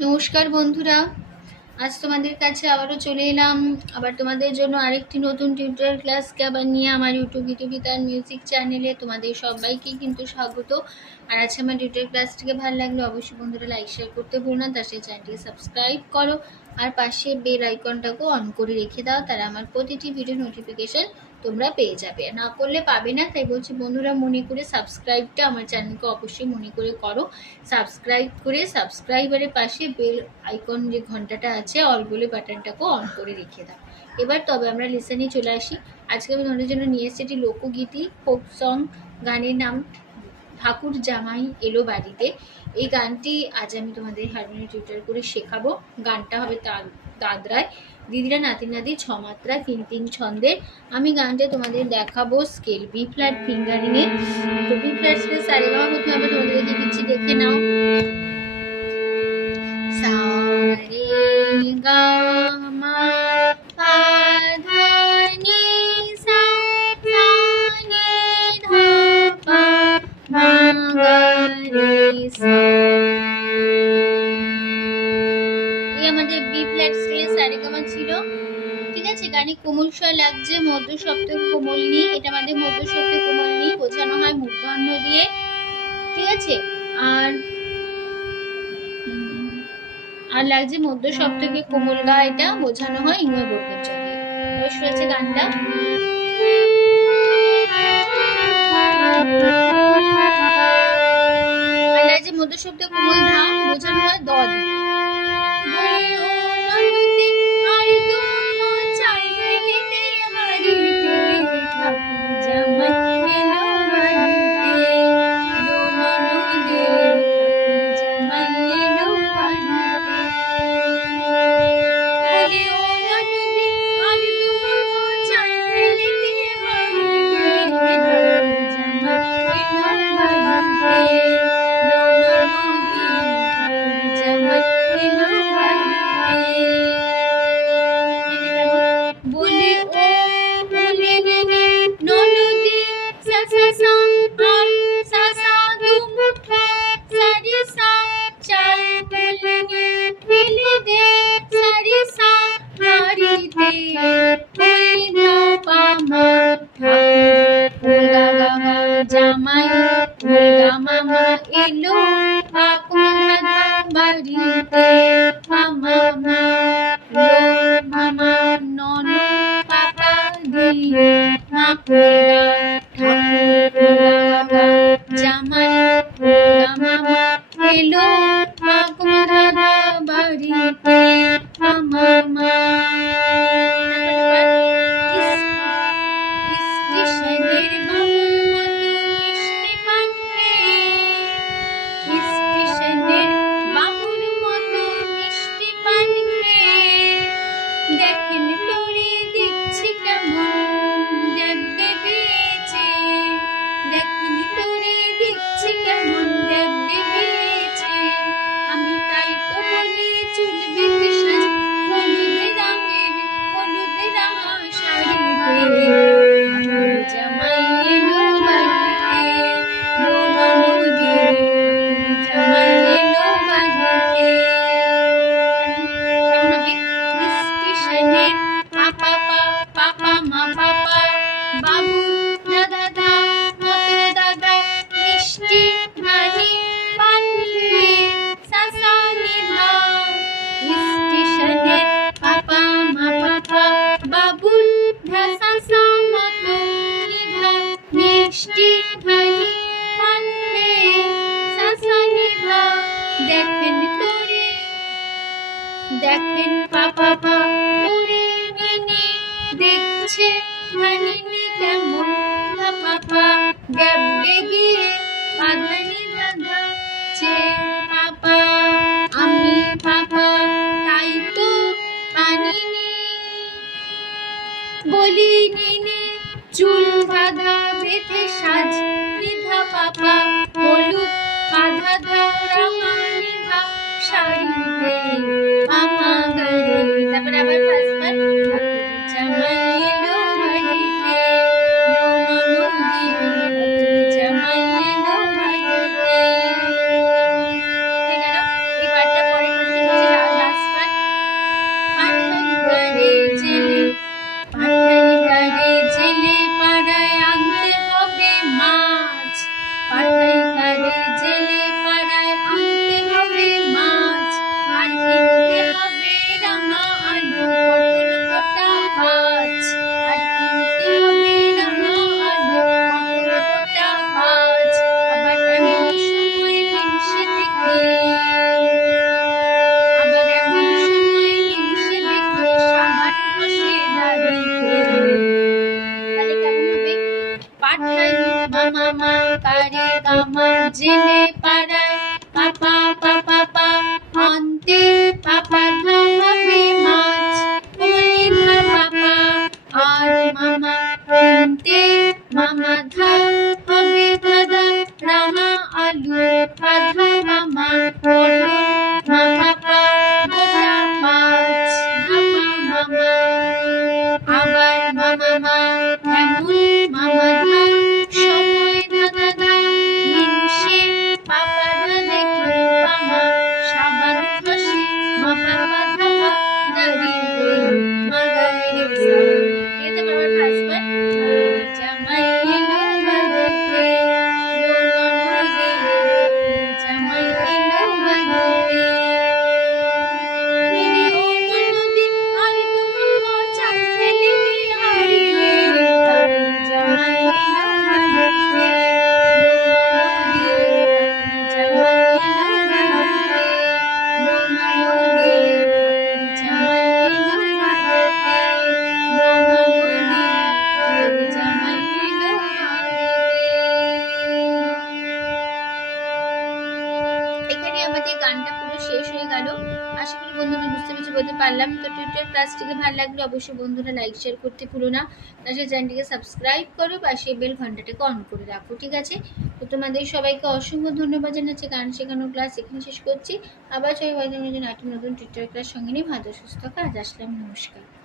নমস্কার বন্ধুরা, আজ তোমাদের কাছে আবারও চলে এলাম। আবার তোমাদের জন্য আরেকটি নতুন টিউটোরিয়াল ক্লাসকে আবার নিয়ে আমার ইউটিউব গীতবিতান মিউজিক চ্যানেলে তোমাদের সবাইকে কিন্তু স্বাগত। আর আজকে আমার টিউটোরিয়াল ক্লাসটিকে ভালো লাগলে অবশ্যই বন্ধুরা লাইক শেয়ার করতে ভুলো না, তার সাথে চ্যানেলটিকে সাবস্ক্রাইব করো আর পাশে বেল আইকনটাকেও অন করে রেখে দাও, তারা আমার প্রতিটি ভিডিও নোটিফিকেশন তোমরা পেয়ে যাবে। না করলে পাবে না, তাই বলছি বন্ধুরা মনে করে সাবস্ক্রাইবটা আমার চ্যানেলকে অবশ্যই মনে করে করো। সাবস্ক্রাইব করে সাবস্ক্রাইবারের পাশে বেল আইকন যে ঘন্টাটা আছে অল বলে বাটনটাকেও অন করে রেখে দাও। এবার তবে আমরা লিসেনে চলে আসি। আজকে আমি তোমাদের জন্য নিয়ে এসেছি একটি লোকগীতি ফোক সং। গানের নাম ঠাকুর জামাই এলো বাড়িতে। এই গানটি আজ আমি তোমাদের হারমোনিয়াম টিউটর করে শেখাবো। গানটা হবে দাদরায়, দিদিরা নাতি নাতি ছমাত্রা 3-3 ছন্দের। আমি গানটা তোমাদের দেখাবো স্কেল বি ফ্ল্যাট ফিঙ্গারিং এ। তো বি ফ্ল্যাট স্কেল সারেগামা প্রথমে আমি তোমাদের দিয়ে দিচ্ছি, দেখে নাও। সা রে গা মা পা ধা নি সা সা নি ধা পা মা গা রে সা। এই আমাদের বি ফ্ল্যাট স্কেলে সারেগামা ছিল। ঠিক আছে, গানে কোমল স্বর লাগছে, মধ্য সপ্তক কোমল নি, এটা আমাদের মধ্য সপ্তক কোমল নি বোঝানো হয় মূর্ধন্য দিয়ে। ঠিক আছে, আর লাগছে মধ্য সপ্তকে কোমল গা, এটা বোঝানো হয় ইময় বর্গজ দিয়ে। শুরু আছে গানটা। আর লাগছে মধ্য সপ্তকে কোমল ধা, বোঝানো হয় দ দিয়ে। জামাই মামা এলো বাড়িতে, মামা মামা নন পাপা দিয়ে জামাই মামা এলো বাড়িতে, মামা। দেখেন পাপা তোরে নিনি, দেখছে হানিনি কেমন পাপা, দেবলে গিয়ে আধানি দাদা চে পাপা, আমি পাপা তাই তো আনিনি, বলি নিনি চুল বাঁধা বেঁধে সাজ নিধা পাপা, হলুদ বাঁধা রাঙা নিধা শাড়িতে, মামা গরে। তারপরে আবার ফার্স্টবার জামাই এলো বাড়িতে, জামাই এলো বাড়িতে। শেষ হয়ে গেল। আশা করি বন্ধুরা বুঝতে বলতে পারলাম। তো টিউটোরিয়াল ক্লাসটিকে ভালো লাগলে অবশ্যই বন্ধুরা লাইক শেয়ার করতে ভুলো না। তাছাড়া চ্যানেলটিকে সাবস্ক্রাইব করো, পাশে বেল ঘন্টাটাকে অন করে রাখো, ঠিক আছে? তো তোমাদের সবাইকে অসংখ্য ধন্যবাদ জানাচ্ছি। গান শেখানোর ক্লাস এখানে শেষ করছি। আবার সবাই নতুন টিউটোরিয়াল ক্লাস সঙ্গে নিয়ে ভালো সুস্থ কাজ আসলাম। নমস্কার।